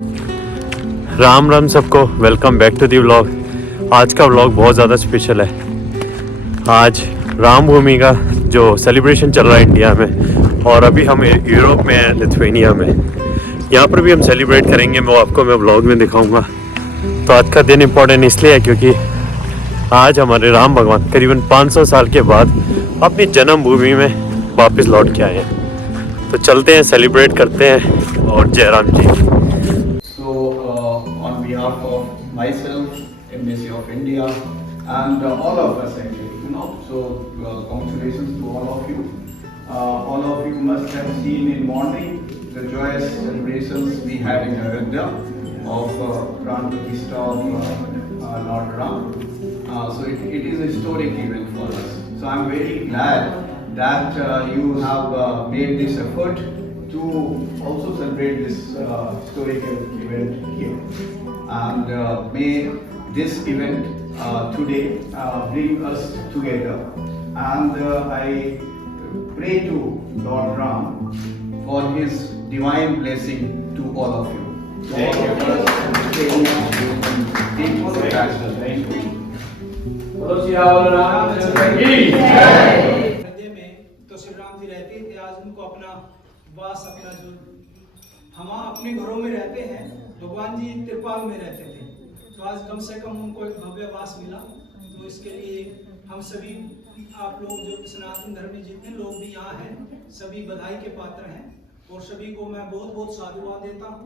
राम राम सबको, welcome back to the vlog. आज का व्लॉग बहुत ज़्यादा स्पेशल है। आज राम भूमि का जो सेलिब्रेशन चल रहा है इंडिया में, और अभी हम यूरोप में हैं, लिथुआनिया में। यहाँ पर भी हम सेलिब्रेट करेंगे, मैं व्लॉग में दिखाऊंगा। तो आज का दिन इम्पोर्टेंट इसलिए है क्योंकि आज हमारे राम भगवान करीबन 500 साल के बाद अपनी जन्मभूमि में वापस लौट के आए हैं। तो चलते हैं, सेलिब्रेट करते हैं। और जय Ram ji. Behalf of myself, Embassy of India, and all of us actually, So congratulations to all of you. All of you must have seen in morning the joyous celebrations we had in Ayodhya of Pran Pratishtha of Lord Ram. So it is a historic event for us. So I'm very glad that you have made this effort to also celebrate this historical event here. And may this event today bring us together. And I pray to Lord Ram for his divine blessing to all of you. Thank you. तो श्री राम जी रहते थे, आज उनको अपना वास, अपना जो हम अपने घरों में रहते हैं, भगवान जी त्रिपाल में रहते थे, तो आज कम से कम उनको एक भव्य वास मिला। तो इसके लिए हम सभी, आप लोग जो सनातन धर्म में जितने लोग भी यहाँ हैं, सभी बधाई के पात्र हैं और सभी को मैं बहुत बहुत साधुवाद देता हूँ।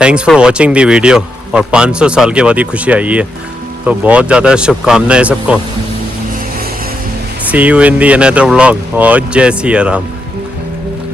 Thanks for watching the video. और 500 साल के बाद ये खुशी आई है, तो बहुत ज़्यादा शुभकामनाएं सबको। See you in the another vlog. और जय श्री राम।